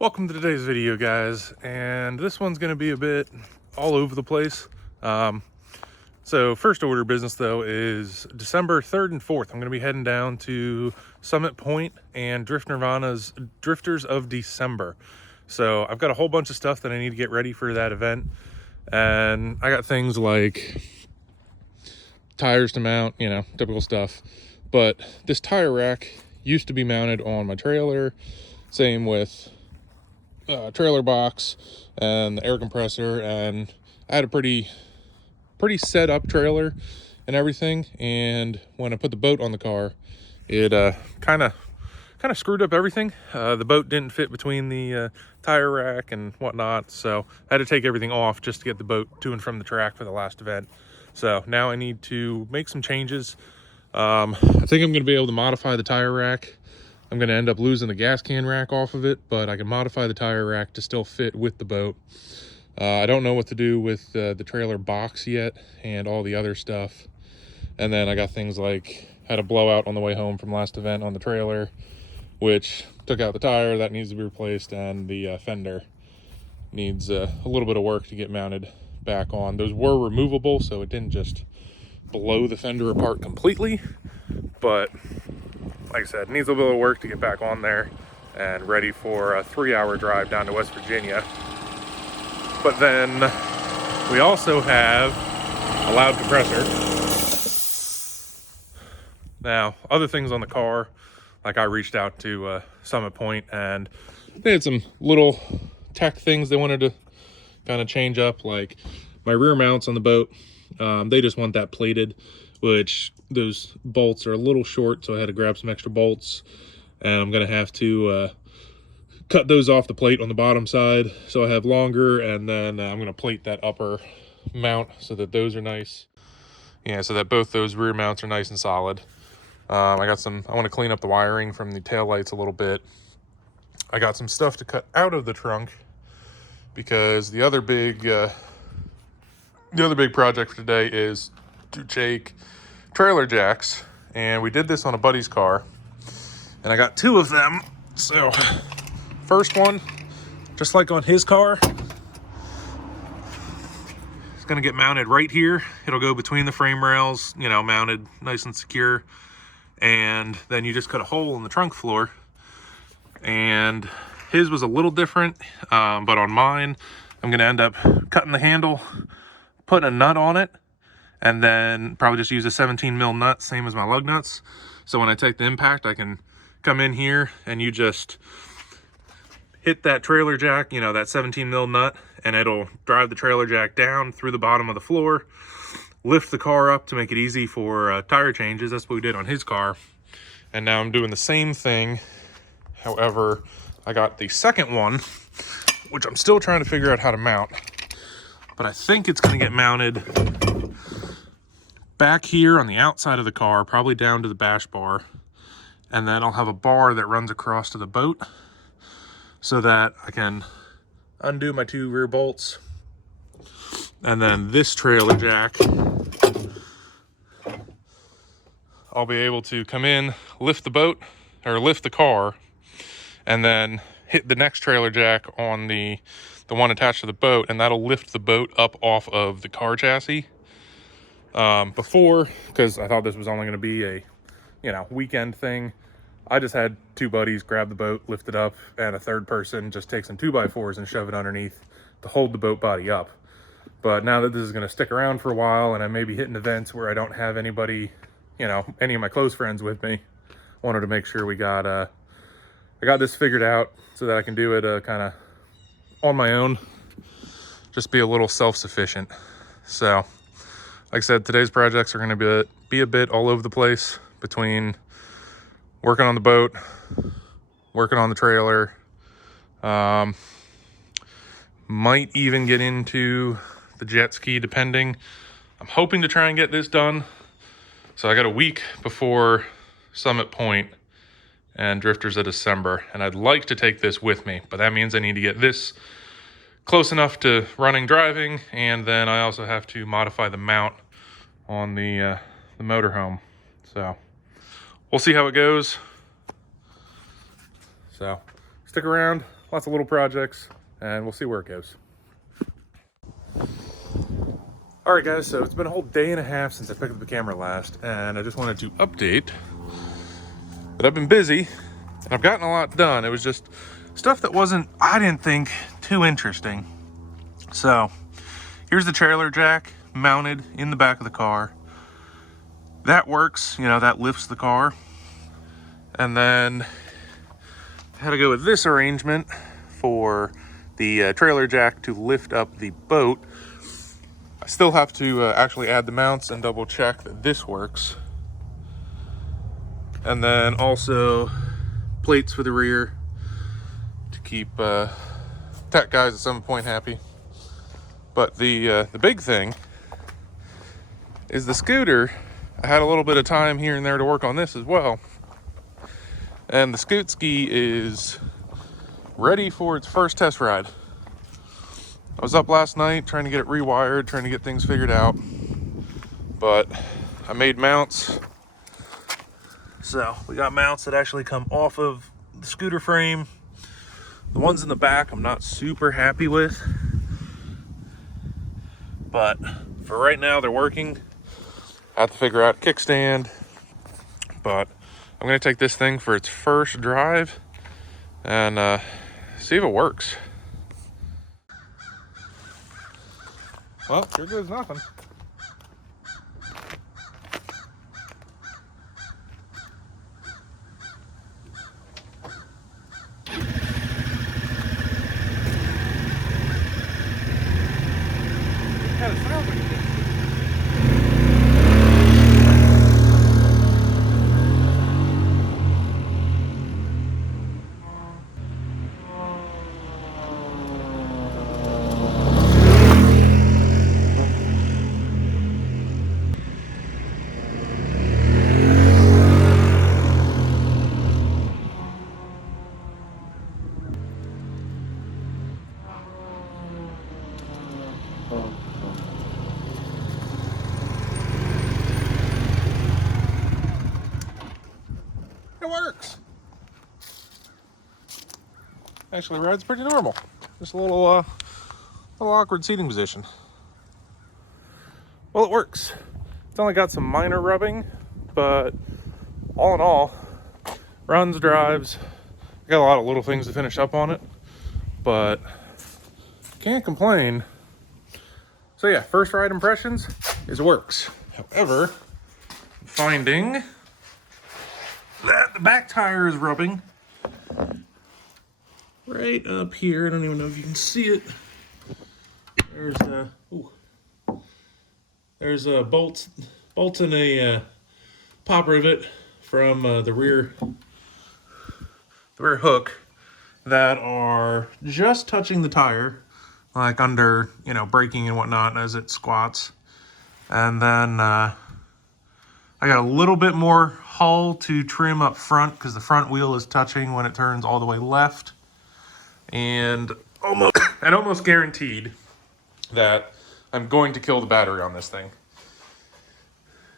Welcome to today's video, guys, and this one's going to be a bit all over the place. So first order of business though is December 3rd and 4th. I'm going to be heading down to Summit Point and Drift Nirvana's Drifters of December. So I've got a whole bunch of stuff that I need to get ready for that event, and I got things like tires to mount, typical stuff. But this tire rack used to be mounted on my trailer, same with trailer box and the air compressor, and I had a pretty set up trailer and everything. And when I put the boat on the car, it kind of screwed up everything. The boat didn't fit between the tire rack and whatnot, so I had to take everything off just to get the boat to and from the track for the last event. So now I need to make some changes. I think I'm going to be able to modify the tire rack. I'm going to end up losing the gas can rack off of it, but I can modify the tire rack to still fit with the boat. I don't know what to do with the trailer box yet and all the other stuff. And then I got things like had a blowout on the way home from last event on the trailer, which took out the tire. That needs to be replaced, and the fender needs a little bit of work to get mounted back on. Those were removable, so it didn't just blow the fender apart completely, but like I said, it needs a little bit of work to get back on there and ready for a 3-hour drive down to West Virginia. But then we also have a loud compressor. Now, other things on the car, like I reached out to Summit Point, and they had some little tech things they wanted to kind of change up, like my rear mounts on the boat. They just want that plated, which those bolts are a little short, so I had to grab some extra bolts, and I'm gonna have to cut those off the plate on the bottom side so I have longer, and then I'm gonna plate that upper mount so that those are nice. Yeah, so that both those rear mounts are nice and solid. I want to clean up the wiring from the tail lights a little bit. I got some stuff to cut out of the trunk because the other big project for today is to take trailer jacks, and we did this on a buddy's car, and I got 2 of them. So first one, just like on his car, it's gonna get mounted right here. It'll go between the frame rails, mounted nice and secure, and then you just cut a hole in the trunk floor. And his was a little different, but on mine, I'm gonna end up cutting the handle, putting a nut on it, and then probably just use a 17 mil nut, same as my lug nuts. So when I take the impact, I can come in here and you just hit that trailer jack, that 17 mil nut, and it'll drive the trailer jack down through the bottom of the floor, lift the car up to make it easy for tire changes. That's what we did on his car. And now I'm doing the same thing. However, I got the second one, which I'm still trying to figure out how to mount, but I think it's going to get mounted back here on the outside of the car, probably down to the bash bar, and then I'll have a bar that runs across to the boat so that I can undo my 2 rear bolts. And then this trailer jack, I'll be able to come in, lift the boat, or lift the car, and then hit the next trailer jack on the one attached to the boat, and that'll lift the boat up off of the car chassis. Before, because I thought this was only going to be a weekend thing, I just had 2 buddies grab the boat, lift it up, and a third person just take some 2x4s and shove it underneath to hold the boat body up. But now that this is going to stick around for a while, and I may be hitting events where I don't have anybody, any of my close friends with me, wanted to make sure I got this figured out so that I can do it kind of on my own, just be a little self-sufficient. So like I said, today's projects are going to be a bit all over the place, between working on the boat, working on the trailer, might even get into the jet ski, depending. I'm hoping to try and get this done. So I got a week before Summit Point and Drifters of December, and I'd like to take this with me, but that means I need to get this close enough to running, driving, and then I also have to modify the mount on the motorhome. So we'll see how it goes. So stick around, lots of little projects, and we'll see where it goes. All right, guys, so it's been a whole day and a half since I picked up the camera last, and I just wanted to update that I've been busy, and I've gotten a lot done. It was just stuff that wasn't, I didn't think, too interesting. So, here's the trailer jack mounted in the back of the car. That works, you know, that lifts the car. And then I had to go with this arrangement for the trailer jack to lift up the boat. I still have to actually add the mounts and double check that this works. And then also plates for the rear to keep tech guys at some point happy. But the big thing is the scooter. I had a little bit of time here and there to work on this as well. And the Scootski is ready for its first test ride. I was up last night trying to get it rewired, trying to get things figured out. But I made mounts. So we got mounts that actually come off of the scooter frame. The ones in the back I'm not super happy with. But for right now, they're working. I have to figure out a kickstand, but I'm gonna take this thing for its first drive and see if it works. Well, here goes nothing. Kind of sounds like it. It works. Actually rides pretty normal. Just a little awkward seating position. Well, it works. It's only got some minor rubbing, but all in all, runs, drives. I got a lot of little things to finish up on it, but can't complain. So yeah, first ride impressions is it works. However, I'm finding that the back tire is rubbing right up here. I don't even know if you can see it. There's a bolt and a pop rivet from the rear hook that are just touching the tire, like under, you know, braking and whatnot as it squats. And then I got a little bit more hull to trim up front because the front wheel is touching when it turns all the way left. And almost guaranteed that I'm going to kill the battery on this thing.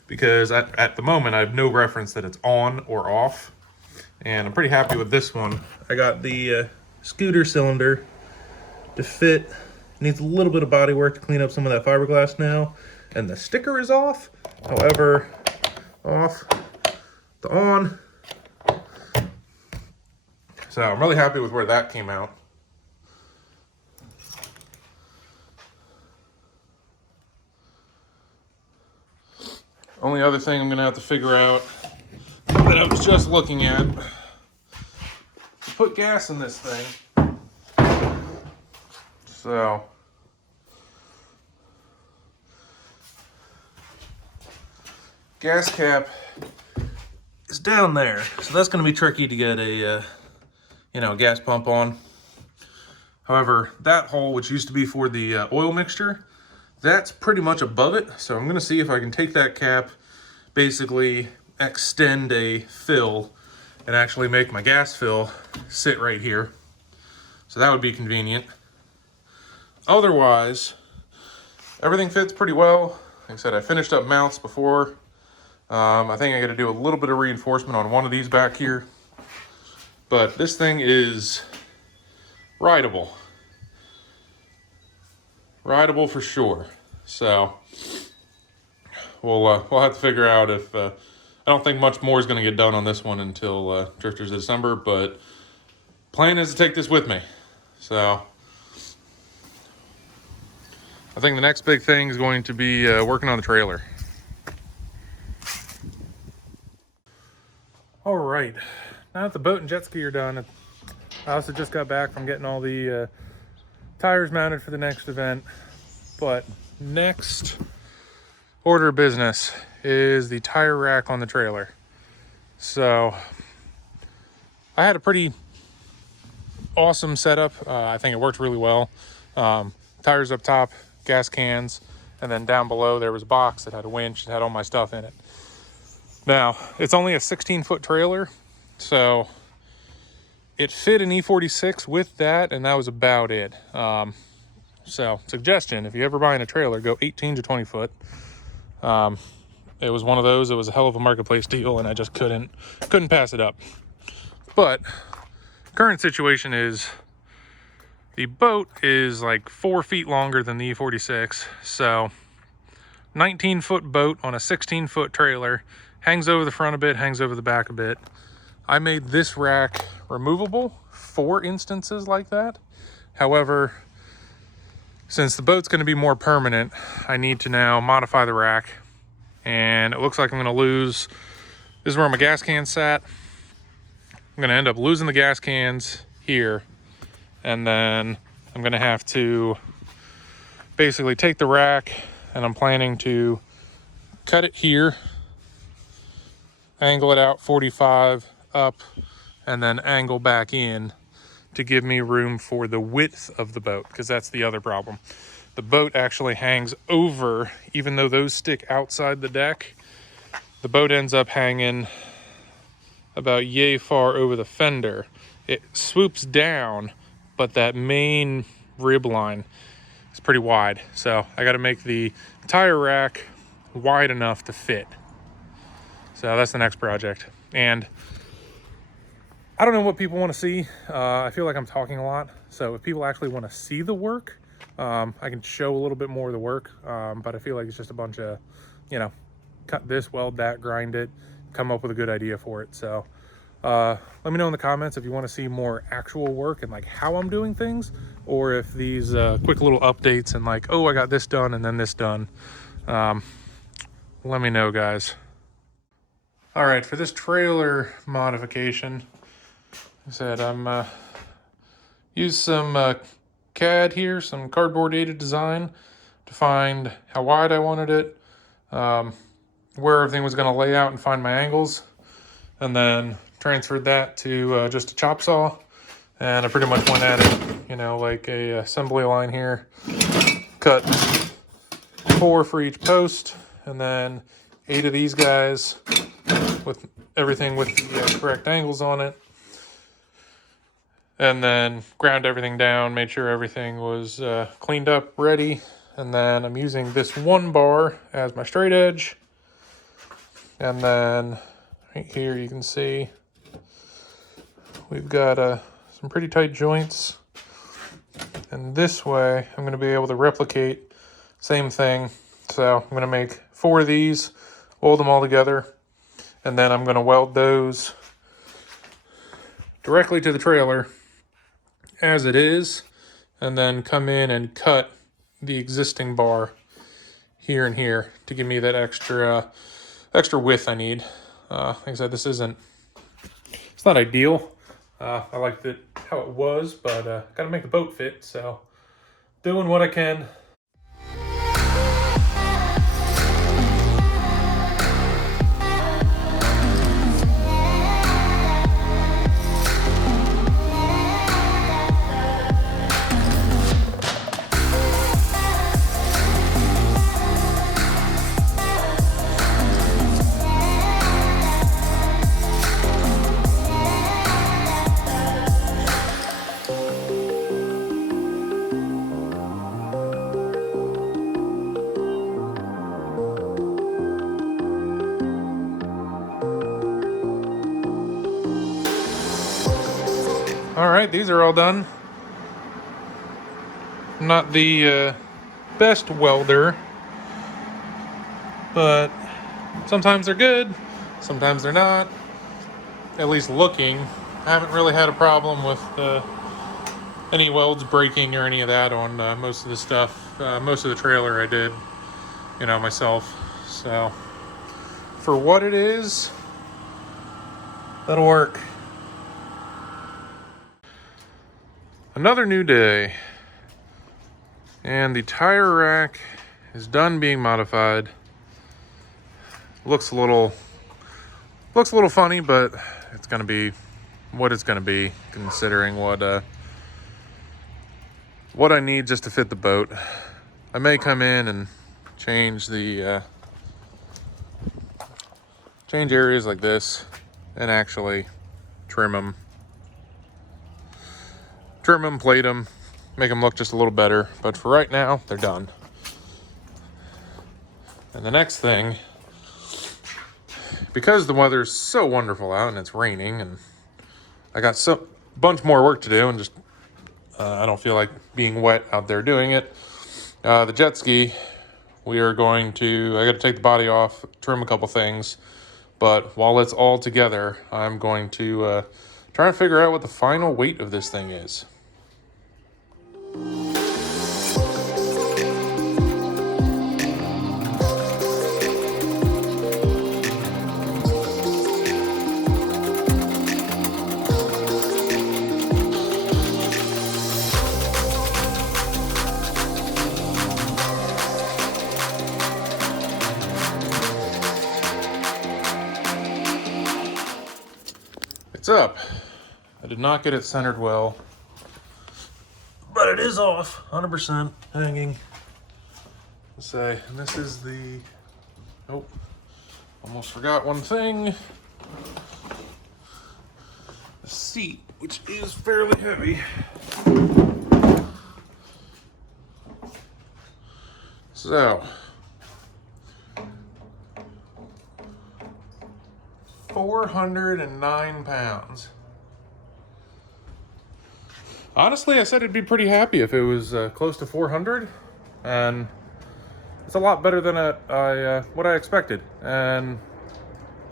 Because at the moment, I have no reference that it's on or off. And I'm pretty happy with this one. I got the scooter cylinder to fit. Needs a little bit of body work to clean up some of that fiberglass now. And the sticker is off. However, off, the on. So I'm really happy with where that came out. Only other thing I'm gonna have to figure out that I was just looking at, to put gas in this thing. So gas cap is down there, so that's going to be tricky to get a gas pump on. However, that hole, which used to be for the oil mixture, that's pretty much above it. So I'm going to see if I can take that cap, basically extend a fill, and actually make my gas fill sit right here. So that would be convenient. Otherwise, everything fits pretty well. Like I said, I finished up mounts before. I think I got to do a little bit of reinforcement on one of these back here. But this thing is rideable. Rideable for sure. So we'll have to figure out if I don't think much more is going to get done on this one until Drifters of December, but plan is to take this with me. So I think the next big thing is going to be working on the trailer. All right, now that the boat and jet ski are done, I also just got back from getting all the tires mounted for the next event. But next order of business is the tire rack on the trailer. So I had a pretty awesome setup. I think it worked really well. Tires up top, gas cans, and then down below there was a box that had a winch that had all my stuff in it. Now, it's only a 16-foot trailer, so it fit an E46 with that, and that was about it. So, suggestion, if you're ever buying a trailer, go 18 to 20 foot. It was one of those, it was a hell of a marketplace deal, and I just couldn't pass it up. But current situation is the boat is like 4 feet longer than the E46. So 19-foot boat on a 16-foot trailer, hangs over the front a bit, hangs over the back a bit. I made this rack removable for instances like that. However, since the boat's going to be more permanent, I need to now modify the rack, and it looks like I'm going to lose. This is where my gas can sat. I'm going to end up losing the gas cans here, and then I'm going to have to basically take the rack, and I'm planning to cut it here, angle it out 45 up, and then angle back in to give me room for the width of the boat, because that's the other problem. The boat actually hangs over, even though those stick outside the deck, the boat ends up hanging about yay far over the fender. It swoops down, but that main rib line is pretty wide. So I got to make the tire rack wide enough to fit. So that's the next project. And I don't know what people want to see. I feel like I'm talking a lot. So if people actually want to see the work, I can show a little bit more of the work. But I feel like it's just a bunch of, cut this, weld that, grind it, come up with a good idea for it. So let me know in the comments if you want to see more actual work and like how I'm doing things, or if these quick little updates and like, oh, I got this done and then this done. Let me know, guys. All right, for this trailer modification, I said I'm use some CAD here, some cardboard aided design, to find how wide I wanted it, where everything was going to lay out and find my angles, and then transferred that to just a chop saw, and I pretty much went at it, like a assembly line here, cut 4 for each post, and then 8 of these guys with everything with the correct angles on it, and then ground everything down, made sure everything was cleaned up, ready. And then I'm using this 1 bar as my straight edge, and then right here you can see we've got some pretty tight joints, and this way I'm going to be able to replicate same thing. So I'm going to make 4 of these, hold them all together, and then I'm going to weld those directly to the trailer as it is, and then come in and cut the existing bar here and here to give me that extra width I need. Like I said, it's not ideal. I liked it how it was, but gotta make the boat fit, so doing what I can. All right, these are all done. I'm not the best welder, but sometimes they're good, sometimes they're not. At least looking. I haven't really had a problem with any welds breaking or any of that on most of the stuff. Most of the trailer I did, myself. So for what it is, that'll work. Another new day, and the tire rack is done being modified. Looks a little funny, but it's gonna be what it's gonna be, considering what I need just to fit the boat. I may come in and change the change areas like this and actually trim them, plate them, make them look just a little better. But for right now, they're done. And the next thing, because the weather's so wonderful out and it's raining and I got a bunch more work to do, and just I don't feel like being wet out there doing it. The jet ski, I got to take the body off, trim a couple things, but while it's all together, I'm going to try and figure out what the final weight of this thing is. It's up. I did not get it centered well, but it is off, 100% hanging. Let's say, and this is almost forgot one thing. The seat, which is fairly heavy. So, 409 pounds. Honestly, I said I'd be pretty happy if it was close to 400, and it's a lot better than what I expected. And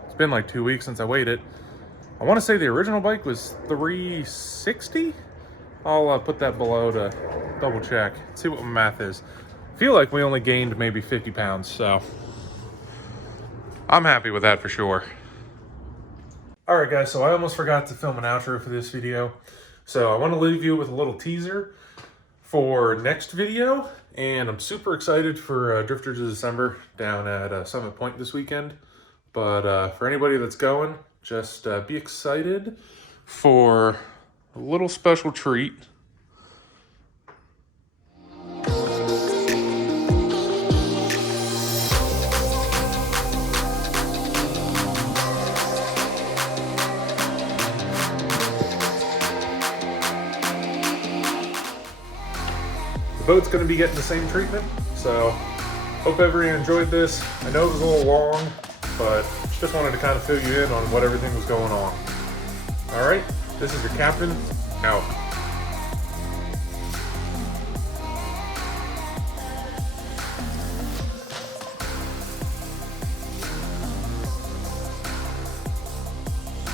it's been like 2 weeks since I weighed it. I want to say the original bike was 360. I'll put that below to double check, see what my math is. I feel like we only gained maybe 50 pounds, so I'm happy with that for sure. Alright guys, so I almost forgot to film an outro for this video. So I want to leave you with a little teaser for next video. And I'm super excited for Drifters of December down at Summit Point this weekend. But for anybody that's going, just be excited for a little special treat. Boat's going to be getting the same treatment, so hope everyone enjoyed this. I know it was a little long, but just wanted to kind of fill you in on what everything was going on. All right, this is your captain, out.